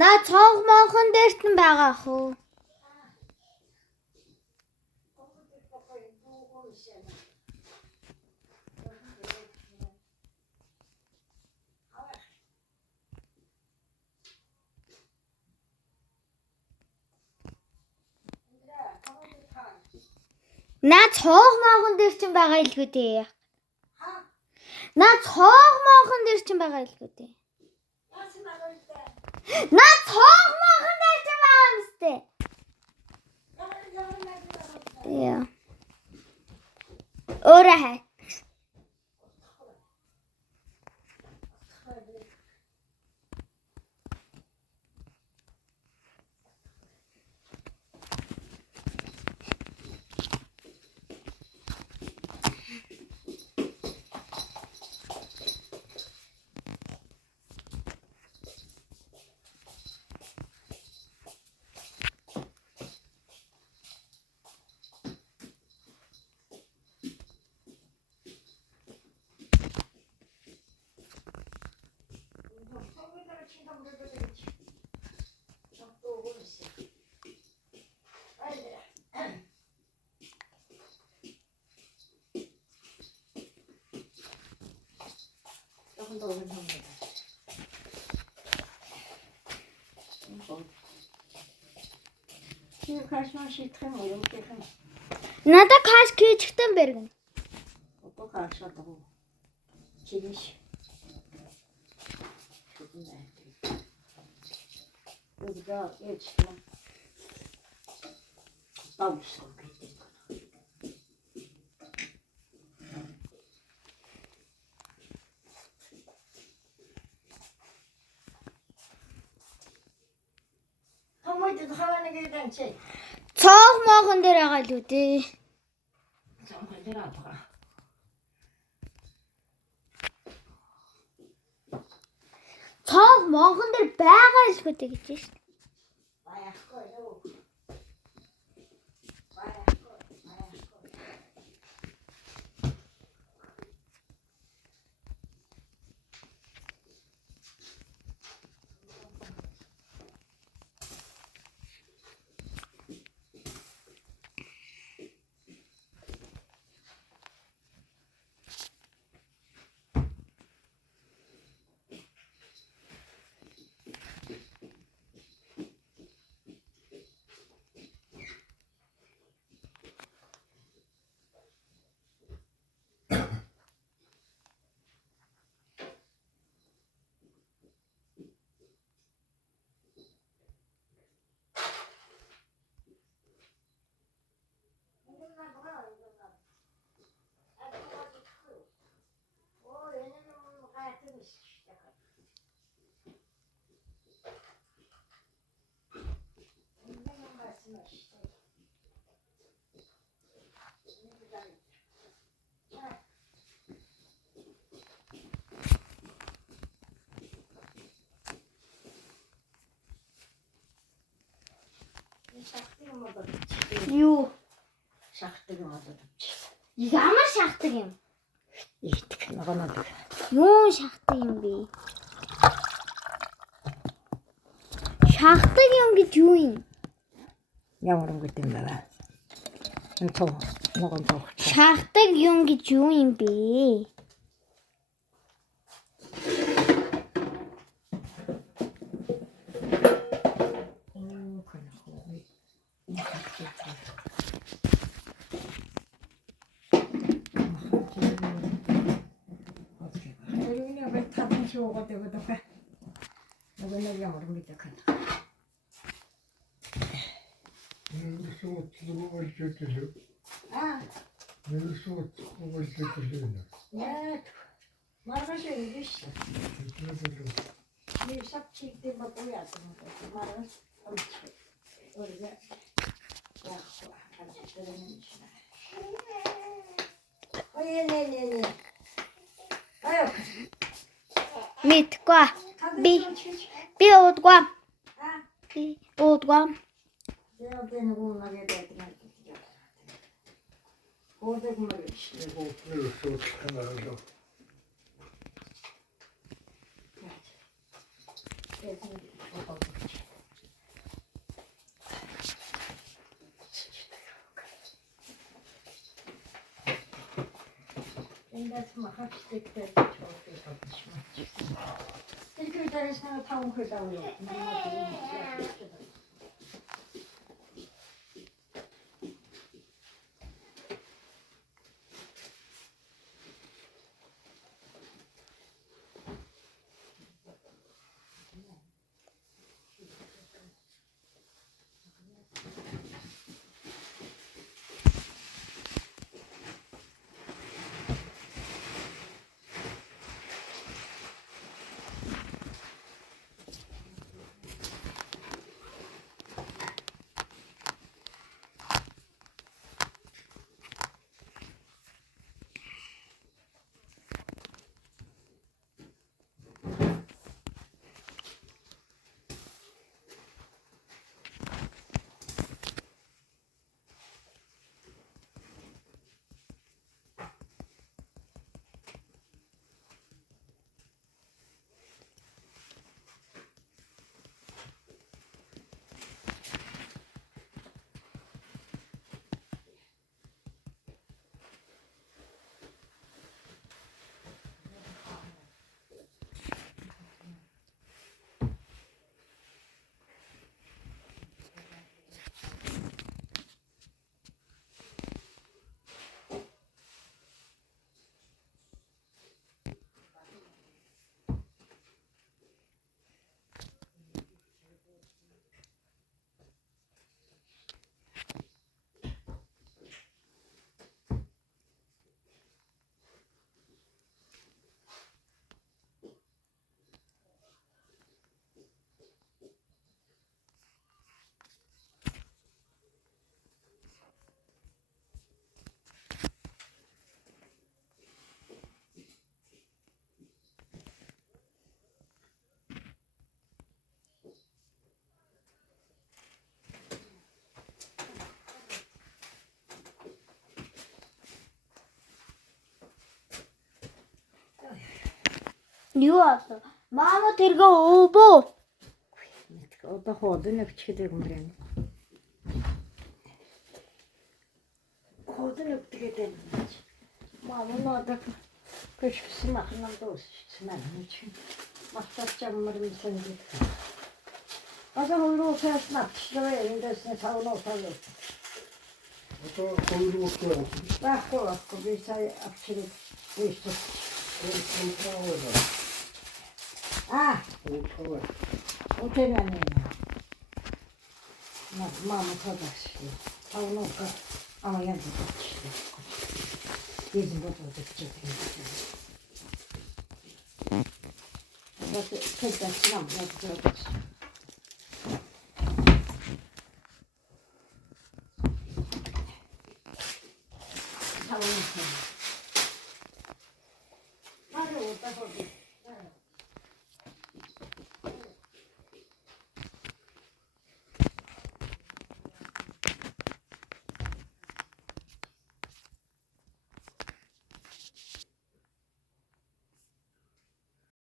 На цонх монхон дээрт нь байгаа хөө. На цонх монхон дээр ч байгаа илгүй дээ. На цонх монхон дээр ч байгаа илгүй дээ. На цонх монхон дээр ч байгаа юм сте. Яа. Ora хай. Надад каш хийчихтэн бэргэн. Одоо кашаа даа. Чигш. Уга ячна. Тавшгүй гэдэг. Хамаатай хаваа нэг юм чи. Цонх монхон дээр байгаа л үү дээ. Цонх дээр байгаа. Цонх монхон дээр байгаа илгүй дээ гэж байна шүү дээ. Баяхгүй юу. Юу? Шахдаг юм одоо. Ямар шахдаг юм? Ийдэх нэг. Юу шахдаг юм бэ? Шахдаг юм гэж юу юм? Ямар өнгөт юм бэ? Энэ тоо ногоон тоо. Шахдаг юм гэж юу юм бэ? Маргааш ингэж шүү. Би сап чигтэй бодоё яасан бэ? Маргааш олчих. Орга. Ой. Ай. Мэдгүй. Би уудгаа. Би уудгаа. Я ben bununla geldim. Orada mı işte? Enders makat istekler çok tartışma. İlk öderisine tavuk ödavıyor. Юу аа? Маама тэргээ өвөө. Одоо хоодог навчдаг юм байна. Хоодог навчдаг юм. Мама надад көчсөн махнам дуусчихсан юм чи. Мастарчам мөрмсөн гэж. Одоо хөрөө фэснапчлаа эндээс саунаа саунаа. Одоо хөрөө фэснапчлаа. Бахоо би сая апчиг ийш. А, 오케이라네. 나 마음 터졌어. 아우노가 아마야지. 예진 것도 됐지. 그래서 그때 지나면 어떻게